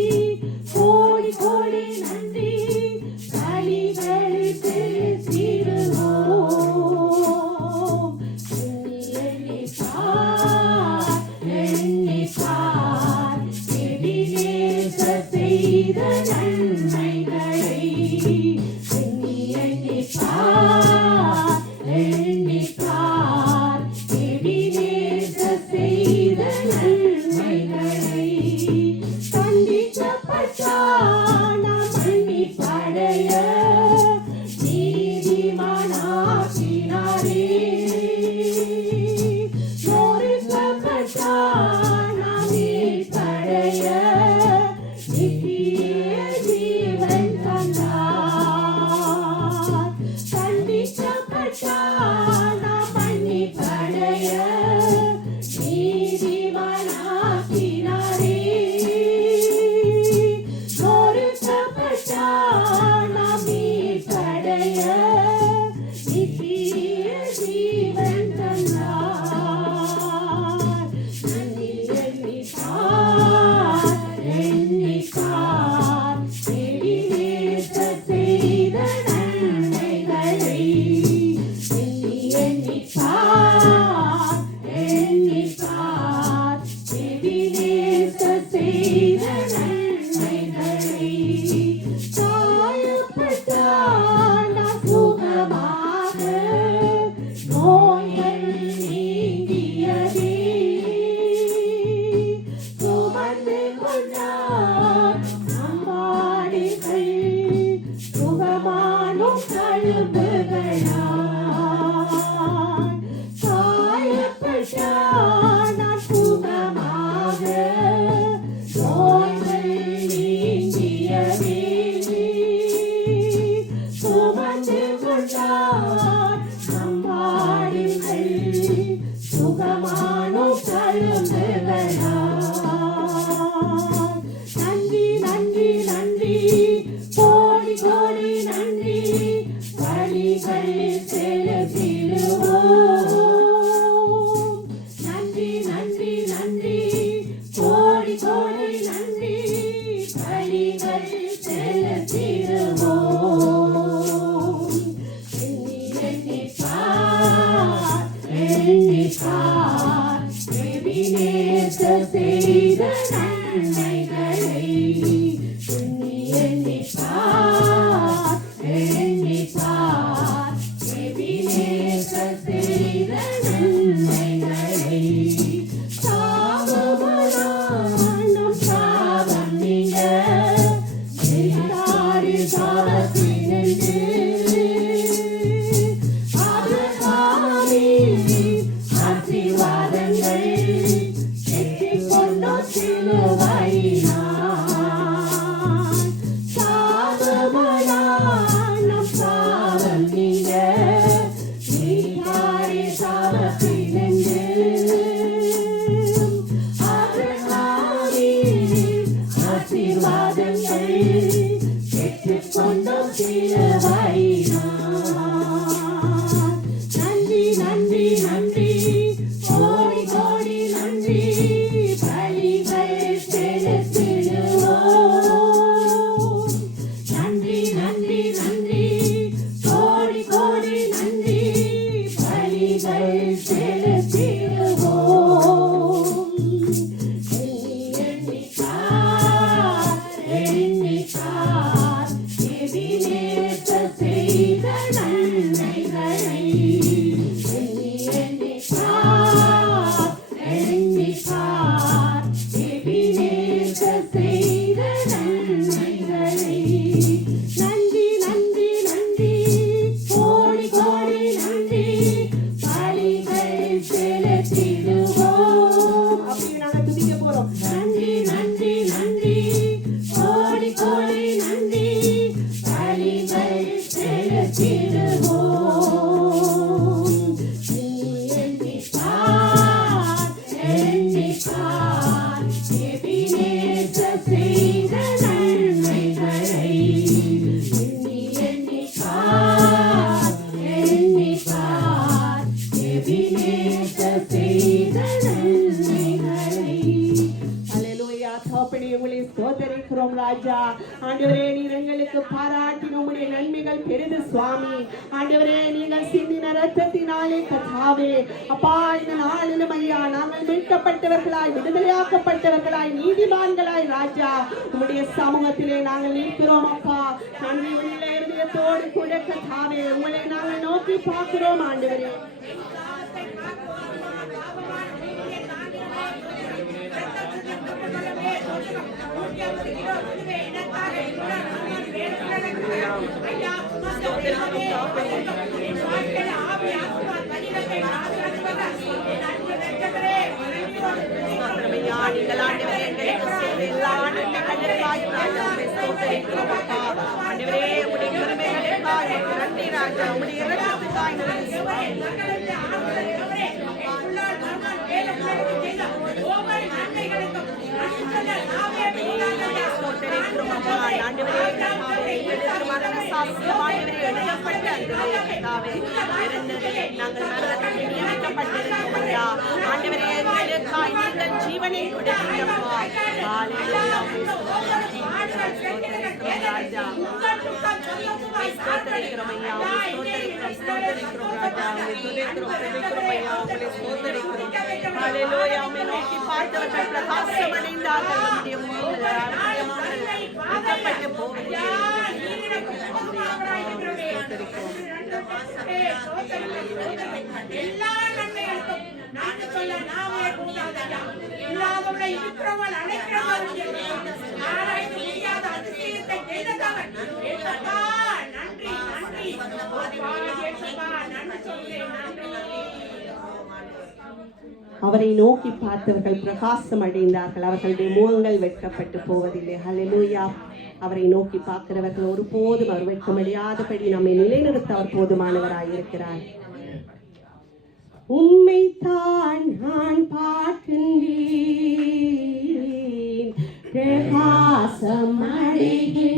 கோடி கோடி நன்றி, பலி நன்றி நன்றி நன்றி கோடி கோடி நன்றி பலிகள் செலுத்திடுவோம். நன்றி நன்றி நன்றி கோடி கோடி நன்றி பலிகள் செலுத்திடுவோம். எண்ணிப்பார் எண்ணிப்பார் எபினேசர் செய்த நன்மைகளை. எண்ணிப்பார் எண்ணிப்பார் எபினேசர் செய்த நன்மைகளை. நன்றி நன்றி நன்றி கோடி கோடி நன்றி பலிகள் செலுத்திடுவோம். அப்படி நாங்க துதிக்க போறோம். நன்றி நன்றி நன்றி கோடி கோடி நன்றி பலிகள் செலுத்திடுவோம். எண்ணிப்பார் எண்ணிப்பார் எபினேசர் செய்த நன்மைகளை. எண்ணிப்பார் எண்ணிப்பார் எபினேசர் செய்த நன்மைகளை. அல்லேலூயா. தகப்பனே, உங்களை ஸ்தோத்திரிக்கிறோம் ராஜா. ஆண்டவரே, நீர் எங்களுக்கு பாராட்டின உம்முடைய நன்மைகள் பெரிது சுவாமி. ஆண்டவரே, நீங்கள் சிந்தின ரத்தத்தினாலே கர்த்தாவே அப்பா, இந்த நாளிலும் ஐயா நாங்கள் மீட்கப்பட்டவர்களாய் விடுதலையாக்கப்பட்டவர்களாய் நீதிமான்களாய் ராஜா உம்முடைய சமூகத்திலே நாங்கள் நிற்கிறோம் அப்பா. நன்றி உள்ள இருதயத்தோடு கூட கர்த்தாவே உங்களை நாங்கள் நோக்கி பார்க்கிறோம் ஆண்டவரே. ஜீவனை நோக்கி பார்த்தவர்கள் பிரகாசமடைந்தார்கள். எல்லா நன்மைகளுக்கும் நன்றி சொல்ல நாமே கூடாதா. இல்லாதவனை இருக்கிறவன் அழைக்கிறவன் ஆராய்ந்து முடியாத அதிசயத்தை செய்தவன். ஏசப்பா நன்றி நன்றி. ஏசப்பா நன்றி சொல்கிறேன். நன்றி. அவரை நோக்கி பார்த்தவர்கள் பிரகாசம் அடைந்தார்கள். அவர்களுடைய முகங்கள் வெட்கப்பட்டு போவதில்லை. ஹல்லேலூயா. அவரை நோக்கி பார்க்கிறவர்கள் ஒருபோதும் அவர் வெட்கமடையாதபடி நம்மை நிலைநிறுத்த அவர் போதுமானவராயிருக்கிறார். உம்மைத்தான் நான் பார்க்கின்றேன், பிரகாசம் அடைகின்றேன்.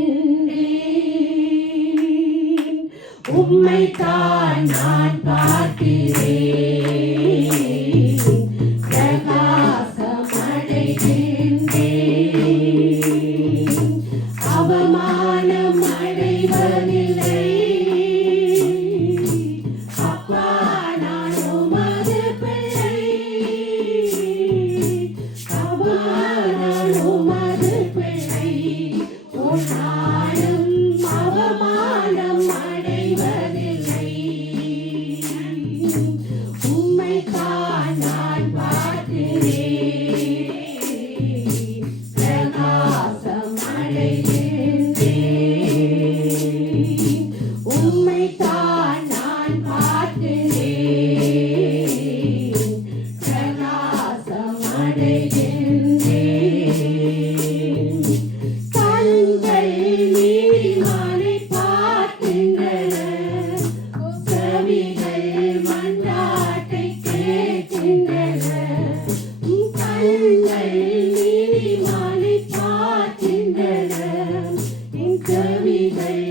உம்மைத்தான் நான் பார்க்கிறேன், பிரகாசம் அடைகின்றேன். அவமானம் அடைவதில்லை அப்பா, நான் உமது பிள்ளை. அப்பா, நான் உமது பிள்ளை. ஒரு நாளும் அவமானம் அடைவதில்லை. உம்மைத்தான் நான் பார்க்கிறேன், பிரகாசம் அடைகின்றேன். உம்மைத்தான் நான் பார்க்கிறேன், பிரகாசம் அடைகின்றேன். கண்கள் நீதிமானை பார்க்கின்றன, செவிகள் மன்றாட்டை கேட்கின்றன. கண்கள் நீதிமானை பார்க்கின்றன, செவிகள்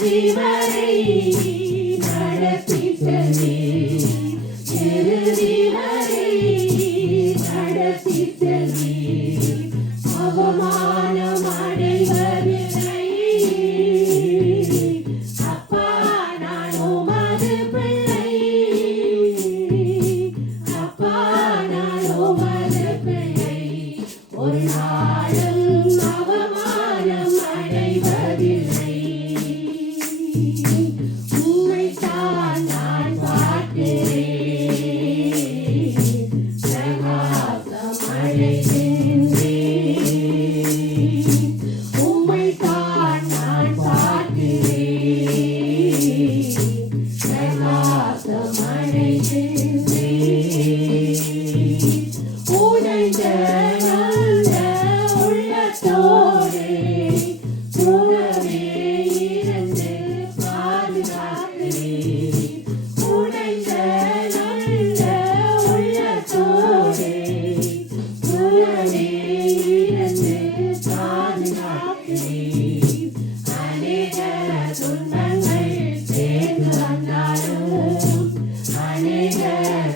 இறுதி வரை நடத்திட்டதே, இறுதி வரை நடத்திட்டதே. அவமானம் அடைவதில்லை, அப்பா நான் உமது பிள்ளை, அப்பா நான் உமது பிள்ளை. ஒரு நாளும் அவமானம் அடைவதில்லை. உம்மைத்தான் நான் பார்க்கிறேன், பிரகாசம் அடைகின்றேன். உம்மைத்தான் நான் பார்க்கிறேன், பிரகாசம் அடைகின்றேன். உடைந்த நல்ல உள்ளத்தோடு கூடவே இருந்து பாதுகாக்கிறேன். உடைந்த நல்ல உள்ளத்தோடு கூடவே இருந்து பாதுகாக்கிறேன். அநேக துன்பங்கள் சேர்ந்து வந்தாலும், அநேக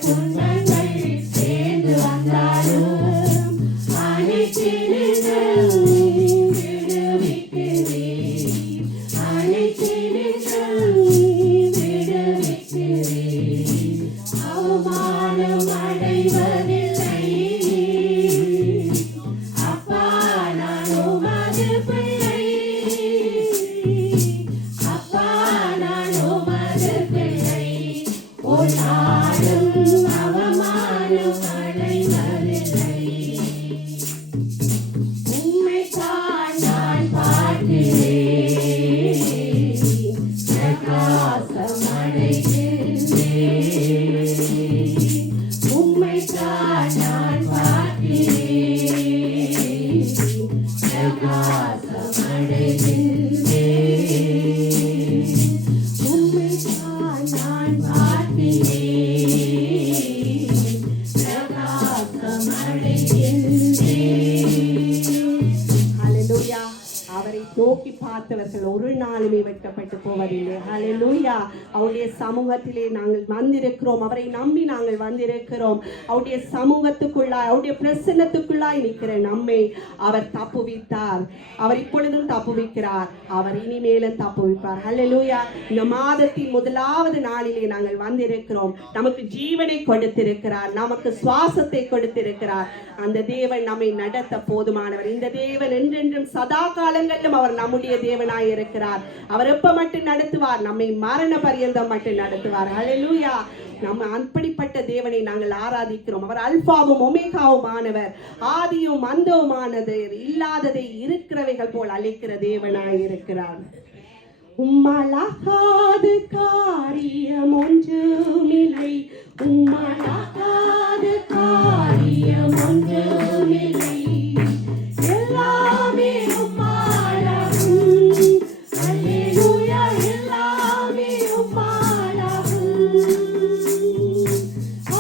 துன்பங்கள் சேர்ந்து வந்தாலும், அனைத்தினின்றும் விடுவிக்கிறேன், அனைத்தினின்றும் விடுவிக்கிறேன். அவமானம் அடைவதில்லை, அப்பா நான் உமது பிள்ளை, அப்பா நான் உமது பிள்ளை. ஒரு நாளும் அவமானம் அடைவதில்லை. உம்மைத்தான் நான் பார்க்கிறேன், பிரகாசம் அடைகின்றேன். உம்மைத்தான் நான் பார்க்கிறேன், பிரகாசம் அடைகின்றேன். உம்மைத்தான் நான் பார்க்கிறேன், பிரகாசம் அடைகின்றேன். ஹalleluya. அவரை நோக்கி பார்த்தவர்கள் ஒரு நாளுமே வெட்கப்பட்டு போவதில்லை. ஹalleluya. அவருடைய சமூகத்திலே நாங்கள் வந்திருக்கிறோம், அவரை நம்பி நாங்கள் வந்திருக்கிறோம். அவருடைய சமூகத்துக்குள்ளாய், அவருடைய பிரசன்னத்துக்குள்ளாய் நிற்கிற நம்மை அவர் தப்புவித்தார், அவர் இப்பொழுதும் தப்புவிக்கிறார், அவர் இனிமேலும் தப்புவிப்பார். ஹalleluya. இந்த மாதத்தின் முதலாவது நாளிலே நாங்கள் வந்திருக்கிறோம். நமக்கு ஜீவனை கொடுத்திருக்கிறார், நமக்கு சுவாசத்தை கொடுத்திருக்கிறார். அந்த தேவன் நம்மை நடத்த போதுமானவர். இந்த தேவன் என்றென்றும் சதா காலங்களிலும் அவர் நம்முடைய தேவனாய் இருக்கிறார். அவர் எப்ப மட்டும் நடத்துவார்? நம்மை மரண பரியந்தம் மட்டும் நடத்துவார். ஹalleluya. நம்ம அப்படிப்பட்ட தேவனை நாங்கள் ஆராதிக்கிறோம். அவர் அல்பாவும் ஒமேகாவுமானவர், ஆதியும் அந்தவுமானது, இல்லாததை இருக்கிறவைகள் போல் அழைக்கிற தேவனாய் இருக்கிறார். உம்மலாகாத காரியம் ஒன்றுமில்லை, உம்மலாகாத காரியம் ஒன்றுமில்லை. எல்லாமே உம்மாலாகும், அல்லேலூயா, எல்லாமே உம்மாலாகும்.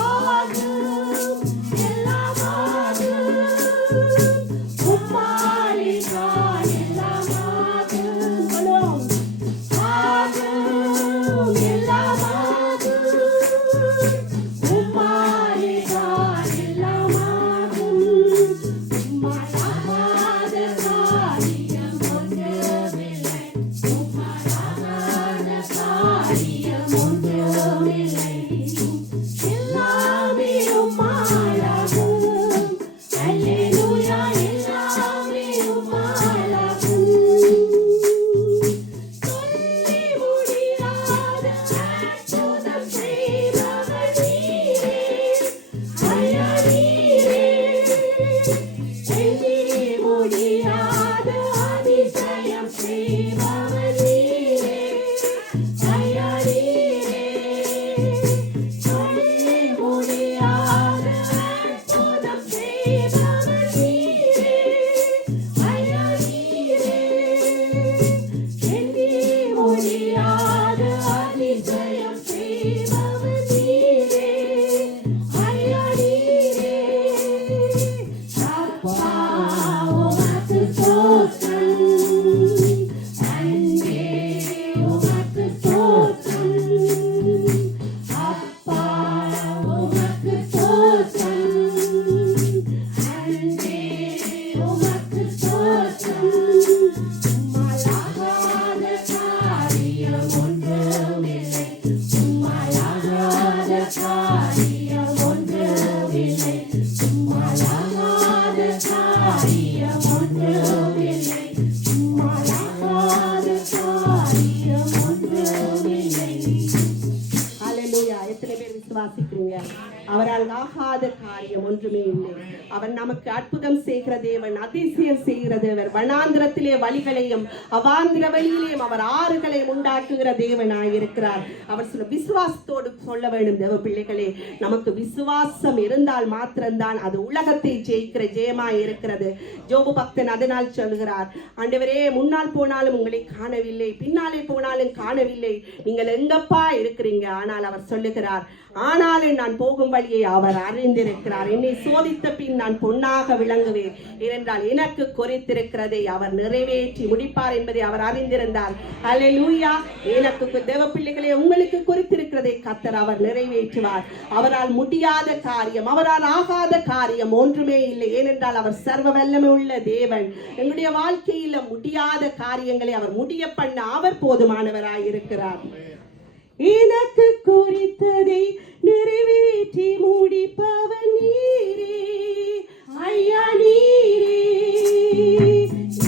ஆகும், எல்லாமாகும், உம்மாலே தான் எல்லாமாகும். சொல்லுவோம். ஆகும், எல்லாமாகும், உம்மாலே தான் எல்லாமாகும். உம்மாலாகாத காரியம் ஒன்றுமில்லை, உம்மாலாகாத காரியம் ஒன்றுமில்லை. எல்லாமே உம்மாலாகும், அல்லேலூயா, எல்லாமே உம்மாலாகும். சொல்லி முடியாத அற்புதம் செய்பவர் நீரே, ஐயா நீரே. எண்ணி முடியாத அதிசயம் செய்பவர் நீரே, ஐயா நீரே. சொல்லி முடியாத அற்புதம் செய்பவர் நீரே, ஐயா நீரே. எண்ணி முடியாத அதிசயம் செய்பவர் நீரே, ஐயா நீரே. அப்பா உமக்கு ஸ்தோத்திரம், அன்பே ஒன்றுமில்லை உம்மாலாகாத காரியம் ஒன்றுமில்லை உம்மாலாகாத காரியம் ஒன்றுமில்லை உம்மாலாகாத காரியம் ஒன்றுமில்லை. ஹல்லேலூயா. எத்தனை பேர் விசுவாசிக்கிறீங்க? அவரால் ஆகாத காரியம் ஒன்றுமே இல்லை. அவர் நமக்கு அற்புதம் செய்கிற தேவன், அதிசயம் செய்கிற தேவர், வனாந்திரத்திலே வழிகளையும் அவாந்திர வழியிலேயும் அவர் ஆறுகளையும் உண்டாக்குகிற தேவனாய் இருக்கிறார். அவர் சொல்ல விசுவாசத்தோடு சொல்ல வேண்டும் தேவ பிள்ளைகளே, நமக்கு விசுவாசம் இருந்தால் மாத்திரம்தான் அது உலகத்தை ஜெயிக்கிற ஜெயமாய் இருக்கிறது. ஜோபு பக்தன் அதனால் சொல்கிறார், ஆண்டவரே முன்னால் போனாலும் உங்களை காணவில்லை, பின்னாலே போனாலும் காணவில்லை, நீங்கள் எங்கப்பா இருக்கிறீங்க? ஆனால் அவர் சொல்லுகிறார், ஆனாலும் நான் போகும் வழியை அவர் அறிந்திருக்கிறார். என்னை சோதித்த பின் நான் பொன்னாக விளங்குவேன், ஏனென்றால் எனக்கு குறித்திருக்கிறதை அவர் நிறைவேற்றி முடிப்பார் என்பதை அவர் அறிந்திருந்தார். அல்லேலூயா. எனக்கு தேவ பிள்ளைகளே, உங்களுக்கு குறித்திருக்கிறதை கர்த்தர் அவர் நிறைவேற்றுவார். அவரால் முடியாத காரியம், அவரால் ஆகாத காரியம் ஒன்றுமே இல்லை. ஏனென்றால் அவர் சர்வ வல்லமை உள்ள தேவன். எங்களுடைய வாழ்க்கையில முடியாத காரியங்களை அவர் முடிய பண்ண அவர் போதுமானவராய் இருக்கிறார். எனக்கு குறித்ததை நிறைவேற்றி முடிப்பவன் நீரே ஐயா, நீரே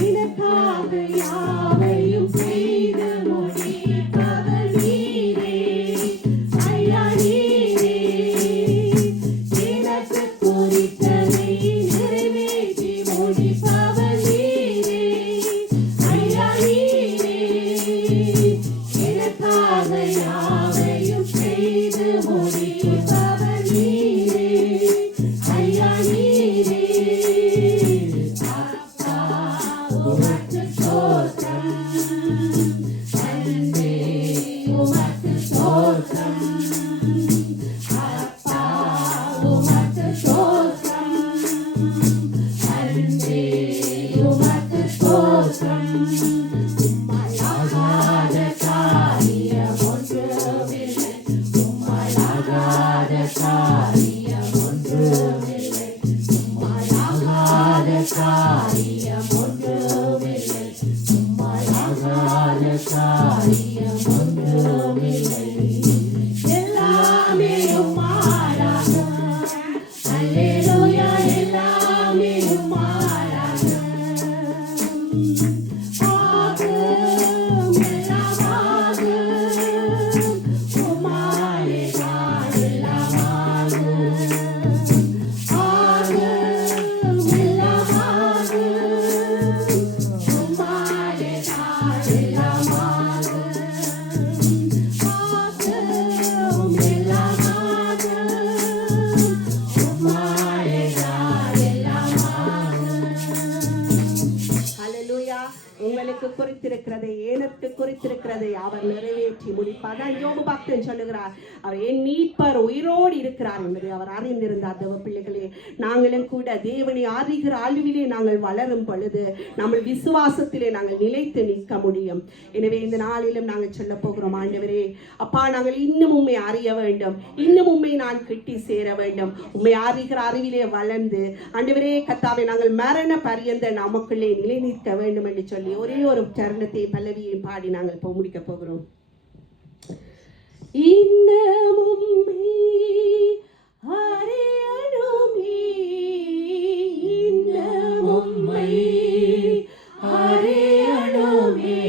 எனக்காக யாவையும் செய்து முடிப்பவன் நீரே ஐயா, நீரே எனக்கு குறித்ததை நிறைவேற்றி முடிப்பவன் நீரே ஐயா, நீரே எனக்காக யாவையும் செய்து முடிப்பவர் நீரே ஐயா, நீரே அப்பா உமக்கு ஸ்தோத்திரம், அன்பே உமக்கு ஸ்தோத்திரம், அப்பா உமக்கு ஸ்தோத்திரம், அன்பே உமக்கு ஸ்தோத்திரம். உம்மாலாகாத காரியம் ஒன்றுமில்லை உம்மாலாகாத காரியம் ஒன்றுமில்லை உம்மாலாகாத காரியம் ஒன்றுமில்லை உம்மாலாகாத காரியம் ஒன்றுமில்லை. எல்லாமே உம்மாலாகும், அல்லேலூயா, எல்லாமே உம்மாலாகும். ஆகும் எல்லாமாகும், உம்மாலே தான் எல்லாமாகும். ஆகும் எல்லாமாகும், உம்மாலே தான் எல்லாமாகும். ஆகும் எல்லாமாகும், உம்மாலே தான் எல்லாமாகும். அல்லேலூயா. உங்களுக்கு குறித்திருக்கிறதை, எனக்கு குறித்திருக்கிறதை அவர் நிறைவேற்றி முடிப்பார். தான் யோபு பக்தன் சொல்லுகிறார், அவர் என் மீட்பர் உயிரோடு இருக்கிறார் என்பதை அவர் அறிந்திருந்தார். தேவ பிள்ளைகளே, நாங்களும் கூட தேவனை அறிகிற அழிவிலே நாங்கள் வளரும் பொழுது நம்ம விசுவாசத்திலே நாங்கள் நிலைத்து நிற்க முடியும். எனவே இந்த நாளிலும் நாங்கள் சொல்ல போகிறோம், ஆண்டவரே அப்பா, நாங்கள் இன்னும் உண்மை அறிய வேண்டும், இன்னும் உண்மை நான் கிட்டி சேர வேண்டும், உண்மை அறிகிற அறிவிலே வளர்ந்து ஆண்டவரே கர்த்தாவே நாங்கள் மரண பரியந்த நமக்குள்ளே நிலை நிற்க வேண்டும் என்று சொல்லி ஒரே ஒரு சரணத்தை பல்லவியை பாடி நாங்கள் இப்போ முடிக்க போகிறோம். இன்னமும் அறியணுமே, இன்னமும் அறியணுமே,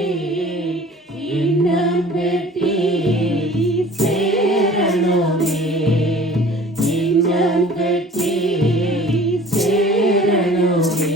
இன்னும் வெற்றி சேரணுமே, இன்னும் வெற்றி சேரணுமே.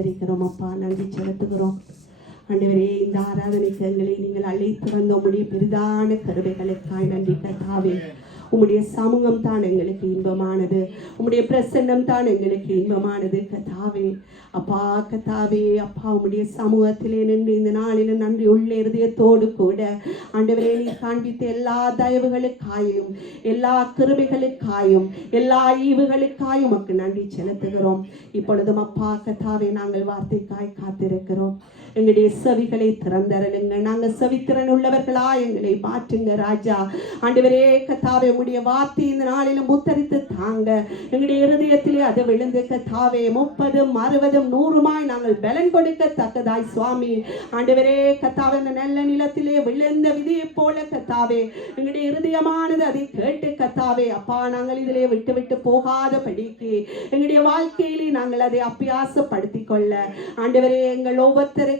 ஸ்தோத்தரிக்கிறோம் அப்பா, நன்றி செலுத்துகிறோம். ஆண்டவரே, இந்த ஆராதனைக்கு எங்களை நீங்கள் அழைத்து வந்த உம்முடைய பெரிதான கருவைகளுக்காய் நன்றி கர்த்தாவே. உம்முடைய சமூகம் தான் எங்களுக்கு இன்பமானது, உம்முடைய பிரசன்னம் தான் எங்களுக்கு இன்பமானது கர்த்தாவே. அப்பா கர்த்தாவே, அப்பா உம்முடைய சமூகத்திலே நின்று இந்த நாளிலும் நன்றி உள்ள இருதயத்தோடு கூட ஆண்டவரே, நீ காண்பித்த எல்லா தயவுகளுக்காயும் எல்லா கிருபைகளுக்காயும் எல்லா ஈவுகளுக்காயும் உமக்கு நன்றி செலுத்துகிறோம். இப்பொழுதும் அப்பா கர்த்தாவே, நாங்கள் வார்த்தைக்காய் காத்திருக்கிறோம். எங்களுடைய செவிகளை திறந்தருளுங்க. நாங்கள் செவித்திறன் உள்ளவர்களா எங்களை மாற்றுங்க ராஜா. ஆண்டவரே கர்த்தாவே, உம்முடைய வார்த்தை இந்த நாளிலும் முத்தரித்து தாங்க. எங்களுடைய இருதயத்திலே அது விழுந்து கர்த்தாவே 30, 60, 100 நாங்கள் பலன் கொடுக்கத்தக்கதாய் சுவாமி. ஆண்டவரே கர்த்தாவே, இந்த நல்ல நிலத்திலே விழுந்த விதையை போல கர்த்தாவே எங்களுடைய இருதயமானது அதை கேட்டு கர்த்தாவே அப்பா, நாங்கள் இதிலே விட்டு விட்டு போகாத படிக்கு எங்களுடைய வாழ்க்கையிலே நாங்கள் அதை அபியாசப்படுத்திக் கொள்ள ஆண்டவரே எங்கள் ஒவ்வொருத்தருக்கு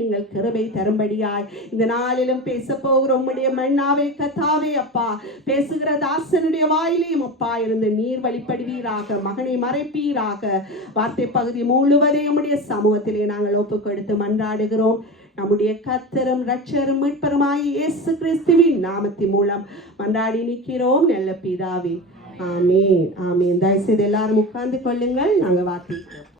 நீங்கள் கிருபை தரும்படியாய் இந்த நாளிலும் பேச போகிற உம்முடைய மன்னாவே கர்த்தாவே அப்பா, பேசுகிற தாசனுடைய வாயிலையும் அப்பா இருந்து நீர் வழிபடுவீராக, மகனை மறைப்பீராக. வார்த்தை பகுதி முழுவதையும் உம்முடைய சமூகத்திலே நாங்கள் ஒப்பு கொடுத்து மன்றாடுகிறோம். நம்முடைய கர்த்தரும் இரட்சகரும் மீட்பருமாய் இயேசு கிறிஸ்துவின் நாமத்தின் மூலம் மன்றாடி நிற்கிறோம் நல்ல பிதாவே. ஆமென் ஆமென். தயவுசெய்து எல்லாரும் உட்கார்ந்து கொள்ளுங்கள். நாங்கள் வார்த்தை